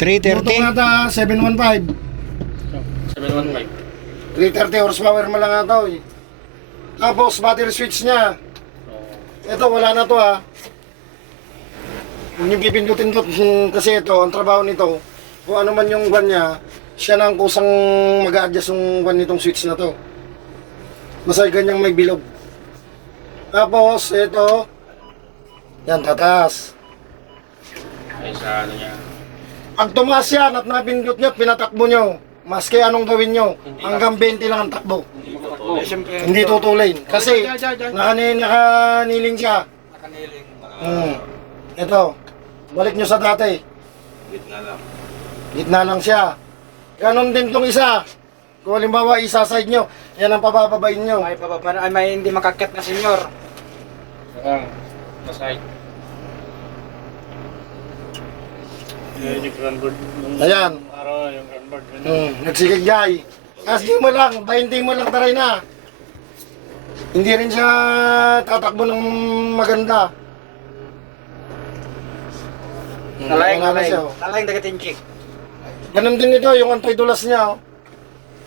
330. Motor ata 715. 715. 330 horsepower mo lang ata eh. Tapos battery switch niya. Ito wala na to ha. Yung pipindutin ko kasi ito, ang trabaho nito, kung ano man yung van niya, siya na ang kusang mag-a-adjust yung van nitong switch na to. Basta ganyang may bilog. Tapos ito, yan tataas. Ay sa ano niya. Pag tumaas yan at napindot nyo at pinatakbo nyo, maski anong gawin nyo, hanggang 20 lang ang takbo. Hindi matutuloy. Hindi tutuloy. Kasi nakaniling siya. Nakaniling. Ito, balik nyo sa dati. Gitna lang. Gitna lang siya. Ganon din tong isa. Kung halimbawa isa-side nyo, yan ang pabababain nyo. May pababa, ay may hindi makakit na senyor. Masay. Yung grandboard nung Ayan. araw, yung grandboard. Nagsigigay. Kasi mo lang, 20 mo lang taray na. Hindi rin siya tatakbo ng maganda. Talayang, Wala na siya, oh. talayang dagating chick. Ganon din ito, yung anti-dulas niya. Oh.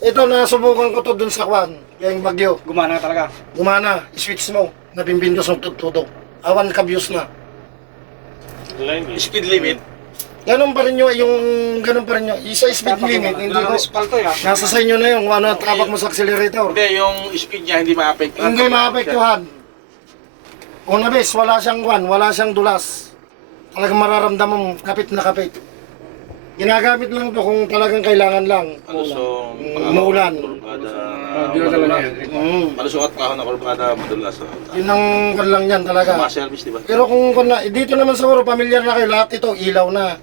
Ito, nasubukan ko to dun sa kwan. Kaya yung bagyo. Gumana talaga. Gumana, switch mo. Napimpindos ng tutok. Awan kabyos na. Speed limit. Ganon pa rin yung ganon pa rin yung isa speed limit. Hindi ko, Espalto ya. nasa sa inyo na yung kung ano ang tapak mo sa accelerator. Hindi, yung speed niya hindi maapektuhan. Hindi maapektuhan. Una bes, wala siyang kwan, wala siyang dulas. Talagang mararamdaman mo, kapit na kapit. Ginagamit lang to kung talagang kailangan lang. Palusong. Maulan. Palusong at kahon na kurbada madulas. Yun ang kwan lang yan talaga. Mga service, di ba? Pero kung na, dito naman siguro, pamilyar na kayo, lahat ito, ilaw na.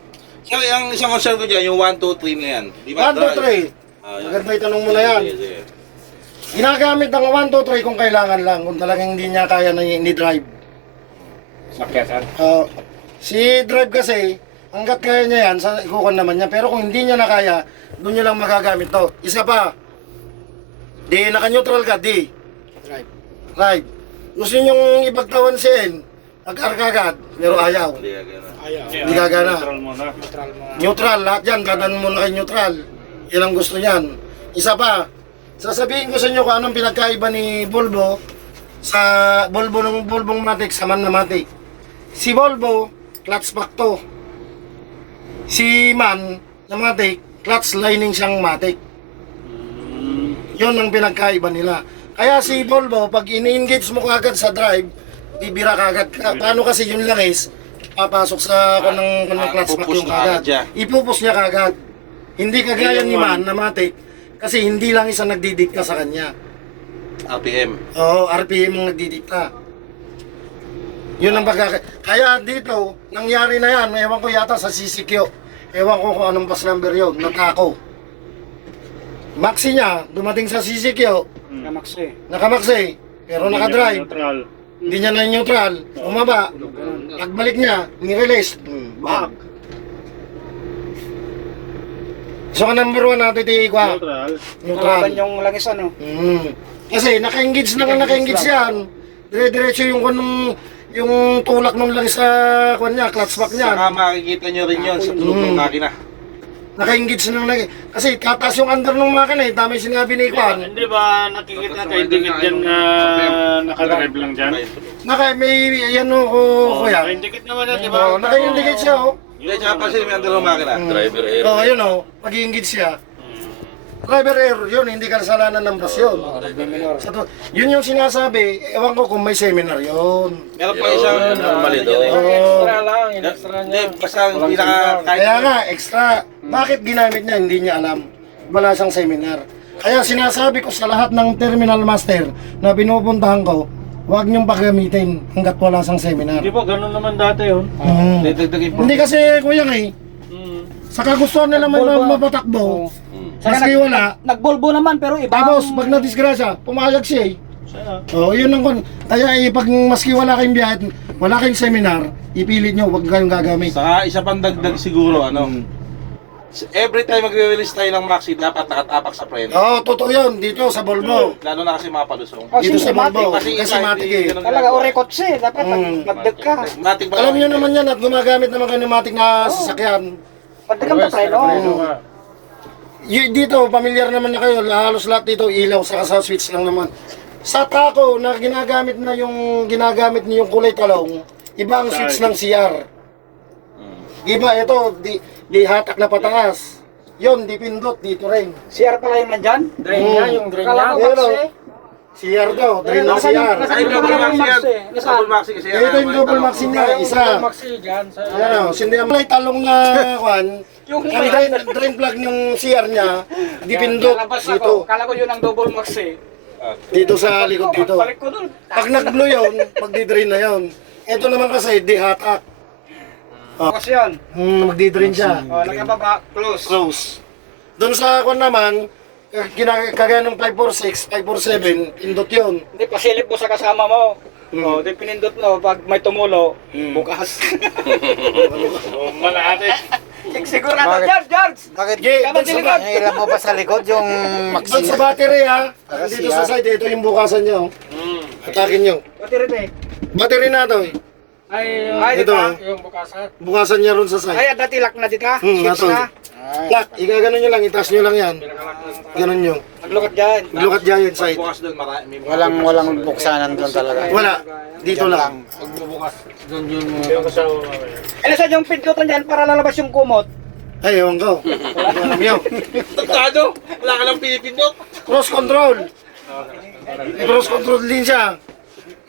So, ang isang concern ko dyan, yung 1, 2, 3 na yan. Di ba? 1, 2, 3. Ah, yan. Maganda itanong mo na yan. Sige, sige. Ginagamit ng 1, 2, 3 kung kailangan lang, kung talagang hindi niya kaya na ni-drive. Sakyasan. Si drive kasi, hanggat kaya niya yan, ikukan naman niya. Pero kung hindi niya na kaya, doon niya lang magagamit to. Isa pa, di naka-neutral ka, di. Drive. Gusto niyong ipagtawan si N, nag-arka agad, pero ayaw. Hindi, gano'n. Hindi gagana. Neutral muna. Neutral, lahat yan, dadan mo na kay neutral. Yan ang gusto niyan. Isa pa, sasabihin ko sa inyo kung anong pinagkaiba ni Volvo sa Volvo ng Volvong Matic sa Man na Matic. Si Volvo, clutch pack to. Si Man na Matic, clutch lining siyang Matic. Yun ang pinagkaiba nila. Kaya si Volvo, pag ini-engage mo kagad sa drive, bibira kagad. Paano kasi yung langis, papasok sa kanang clutch pack pupus yung na agad kagad. siya. Ipupus niya kagad. Hindi kagaya ni Man na Matic, kasi hindi lang isa nagdidikta sa kanya. RPM. Oo, RPM ang nagdidikta. Yun ang kaya dito, nangyari na yan, ewan ko yata sa CCQ. Ewan ko kung anong pass number yun, natako. Maxi niya, dumating sa CCQ, Namaksi. nakamaxi, pero nakadrive. Neutral. Hindi niya na neutral, umaba. Pagbalik niya, ni-release, bag. So, ang number 1 natin tiigwa, Neutral. neutral. Kalaban yung langis ano. Kasi naka-engage na kung naka-engage yan. Dire-diretso yung kanong yung tulak nung lang sa kwan niya, clutch pack niya. Saka makikita nyo rin yun sa tulog ng makina. Naka-engage na lang. Kasi tataas yung under ng makina eh. Tama yung sinabi ni Kwan. Hindi ba nakikita kayo dikit dyan na nakadrive lang dyan? May yan o kuya. Nakindikit naman yan, di ba? Naka-engage siya o. Hindi, tsaka pa siya may under ng makina. Driver error. Oo, yun o. Pag-engage siya. Driver error yun, hindi kasalanan ng bus yun. Yun yung sinasabi, ewan ko kung may seminar yun. Meron pa isang normal ito. Extra lang, yung extra Hindi, niya. basta ang pinaka... Kaya nga, extra. Bakit ginamit niya, hindi niya alam. Wala siyang seminar. Kaya sinasabi ko sa lahat ng terminal master na pinupuntahan ko, huwag niyong pagamitin hanggat wala siyang seminar. Di ba ganun naman dati yun? Dagdagin po. Hindi kasi kuya eh, sa kagustuhan nila may mapatakbo, maski wala. Nagbolbo naman pero iba. Tapos pag na-disgrasya, pumayag siya eh. Oo, yun ang kon. Kaya pag maski wala kayong biyahe, wala kayong seminar, ipilit nyo, huwag kayong gagamit. Saka isa pang dagdag siguro, ano, every time magre-release tayo ng Maxi, dapat nakatapak sa preno. Oo, totoo yun, dito sa Volvo. Lalo na kasi mga palusong. Dito sa Volvo, Kasi kasi matik eh. Talaga orekotse, dapat magdag ka. Matik ba? Alam nyo naman yan at gumagamit naman kayo ng matik na sasakyan. Pagdagang pa preno. Dito, pamilyar naman na kayo, halos lahat dito ilaw sa switch lang naman. Sa tako na ginagamit niyo yung kulay talong, iba ang switch ng CR. Iba ito, di hatak na pataas. Yon, di pindot dito rin. CR pala yung nandyan? Drain niya, yung drain niya. Kala ko Pero, Max eh. CR daw, drain ng CR. Ay, double maxi yan. Double maxi kasi yan. Ito yung double maxi niya, isa. Maxi dyan. Sa... Ayan o, sindi ang kulay talong na kwan. Yung Ang drain plug ng CR niya, di pindot Lalabas dito. ako. Kala ko yun ang double max eh. Dito sa likod dito. Balik ko dun. Pag nag-blue yun, magdi-drain na yun. Ito naman kasi, di hatak. Bukas yun. Magdi-drain siya. O, nakababa. Close. Close. Doon sa kwan naman, kagaya ng 546, 547, pindot yun. Hindi, pasilip mo sa kasama mo. O, di pinindot mo. Pag may tumulo, bukas. Malahati. Sigurado, George! Bakit Jay, Kaman doon sa, silikod. nangiram mo pa sa likod yung doon maxi? sa battery ha, dito sa side, ito yung bukasan nyo. Atakin nyo. Pati rin eh. Battery na to eh. Ay, Ito dito. ha, Yung bukasan. bukasan niya ron sa side. Ay, dati lock na dito. Switch nato. na. Lock, igaganon nyo lang, itaas nyo lang yan. Ganon nyo. Maglukat dyan. Look at giant side. Bukas doon, marami. Walang buksanan doon talaga. Wala, dito lang. Yung kasama mamaya. Ano sa yung pindutan dyan para lalabas yung kumot? Ay, ewan ko. Alam nyo. Tado! Wala ka lang pinipindot. Cross control. May cross control din siya.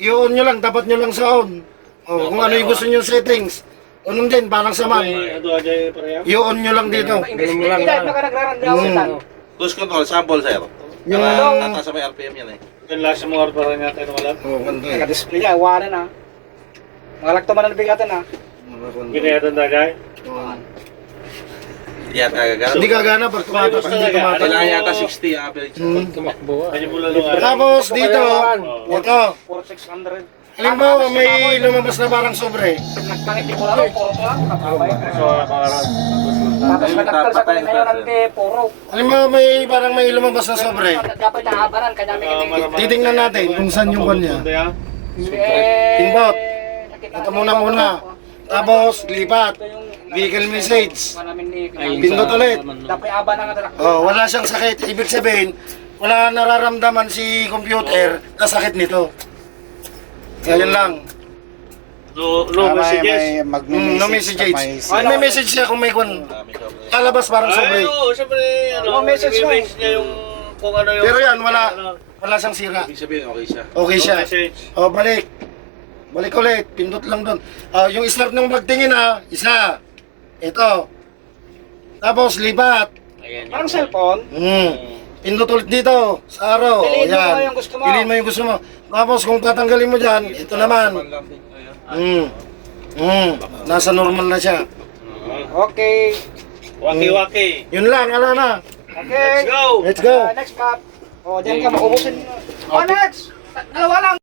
I-on nyo lang, dapat nyo lang sa on. O, kung ano yung gusto nyo settings. Ganun din, parang sa man. Ado aja yung pareha. I-on nyo lang dito. Hindi, nakaragrandawitan. Cruise control, sample sir. Yung... Tata sa may RPM yan eh. Yung last mo order niya tayo wala. Oh, ganda. Naka-display niya, wala na. Malagto man ang bigatan na. Ginayatan na dyan. Hindi yata gagana. Hindi kagana pag tumatak, hindi tumatak. Kailangan yata 60 average. Kanya mo lalungan. Tapos dito, ito. 4,600. Halimbawa may lumabas na parang sobre. Nagpangiti ko lang, puro ko lang. Nakabay. So, pangarap. Tapos nagtaktal sa kanila yun ang puro. Halimbawa may lumabas na sobre. Dapat nahabaran, kanya may Titingnan natin kung saan yung kanya. Pinbot. Ito muna. Tapos lipat. Vehicle message. Pindot ulit. Dapat aba na nga. Oh, wala siyang sakit. Ibig sabihin, wala nararamdaman si computer na sakit nito. Kaya yan lang. No messages. No message. May message siya kung may kun. Lalabas parang sobre. Siyempre, No message mo. niya yung kung ano yung... Pero yan, wala siyang sira. Ibig sabihin, okay siya. Okay siya. Message. Oh, balik. Balik ulit. Pindot lang doon. Yung start ng pagtingin isa. Ito. Tapos lipat. Parang cellphone. Pindot ulit dito sa araw. Piliin mo Yan. kung yung gusto mo. Piliin mo yung gusto mo. Tapos kung tatanggalin mo dyan, ito naman. Nasa normal na siya. Okay. Waki-waki. Yun lang, ala na. Okay. Let's go! Let's go. Next cup. O, dyan ka maubusin. O, next! Dalawa lang.